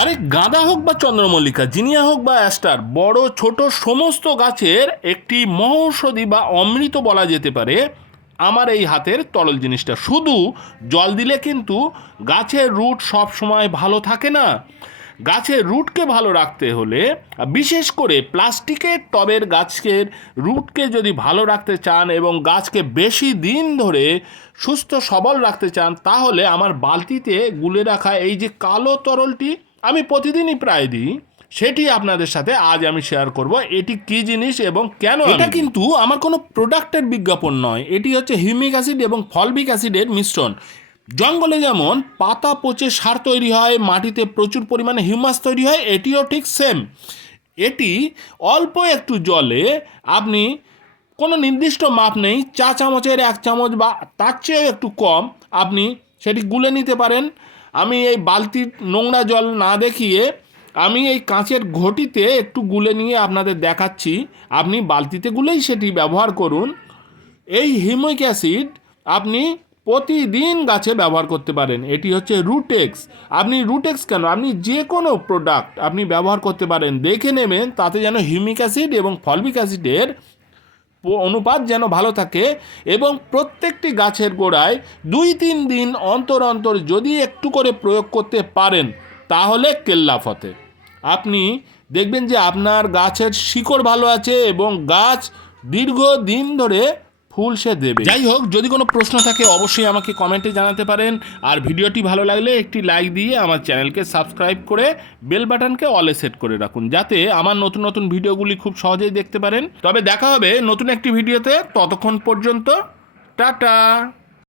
আরে গাঁদা হোক বা চন্দ্রমল্লিকা, জিনিয়া হোক বা অ্যাস্টার, বড়, ছোট, সমস্ত গাছের একটি মহৌষধি বা অমৃত বলা যেতে পারে আমার এই হাতের তরল জিনিসটা। শুধু জল দিলে কিন্তু গাছের রুট সব সময় ভালো থাকে না। গাছের রুটকে ভালো রাখতে হলে, বিশেষ করে প্লাস্টিকের টবের গাছের রুটকে যদি ভালো রাখতে চান এবং গাছকে বেশি দিন ধরে সুস্থ সবল রাখতে চান, তাহলে আমার বালতিতে গুলে রাখা এই যে কালো তরলটি আমি প্রতিদিনই প্রায় দিই সেটি আপনাদের সাথে আজ আমি শেয়ার করব। এটি কি জিনিস এবং কেন এটা কিন্তু আমার কোনো প্রোডাক্টের বিজ্ঞাপন নয় এটি হচ্ছে হিউমিক অ্যাসিড এবং ফলবিক অ্যাসিডের মিশ্রণ। জঙ্গলে যেমন পাতা পচে সার তৈরি হয় মাটিতে প্রচুর পরিমাণে হিউমাস তৈরি হয় এটিও ঠিক সেম এটি অল্প একটু জলে আপনি কোনো নির্দিষ্ট মাপ নেই চা চামচের এক চামচ বা তার চেয়েও একটু কম আপনি সেটি গুলে নিতে পারেন। আমি এই বালতির নোংরা জল না দেখিয়ে আমি এই কাঁচের ঘটিতে একটু গুলে নিয়ে আপনাদের দেখাচ্ছি। আপনি বালতিতে গুলেই সেটি ব্যবহার করুন। এই হিউমিক অ্যাসিড আপনি প্রতিদিন গাছে ব্যবহার করতে পারেন। এটি হচ্ছে রুটেক্স। আপনি রুটেক্স কেন? আপনি যে কোনো প্রোডাক্ট আপনি ব্যবহার করতে পারেন। দেখে নেবেন তাতে যেন হিউমিক অ্যাসিড এবং ফলবিক অ্যাসিডের অনুপাত যেন ভালো থাকে এবং প্রত্যেকটি গাছের গোড়ায় দুই তিন দিন অন্তর অন্তর যদি একটু করে প্রয়োগ করতে পারেন, তাহলে কেল্লা ফতে। আপনি দেখবেন যে আপনার গাছের শিকড় ভালো আছে এবং গাছ দীর্ঘ দিন ধরে ফুল সে দেবে। যাই হোক, যদি কোনো প্রশ্ন থাকে, অবশ্যই আমাকে কমেন্টে জানাতে পারেন। আর ভিডিওটি ভালো লাগলে একটি লাইক দিয়ে আমার চ্যানেলকে সাবস্ক্রাইব করে বেল বাটনকে অলে সেট করে রাখুন, যাতে আমার নতুন নতুন ভিডিওগুলি খুব সহজেই দেখতে পারেন। তবে দেখা হবে নতুন একটি ভিডিওতে। ততক্ষণ পর্যন্ত, টাটা!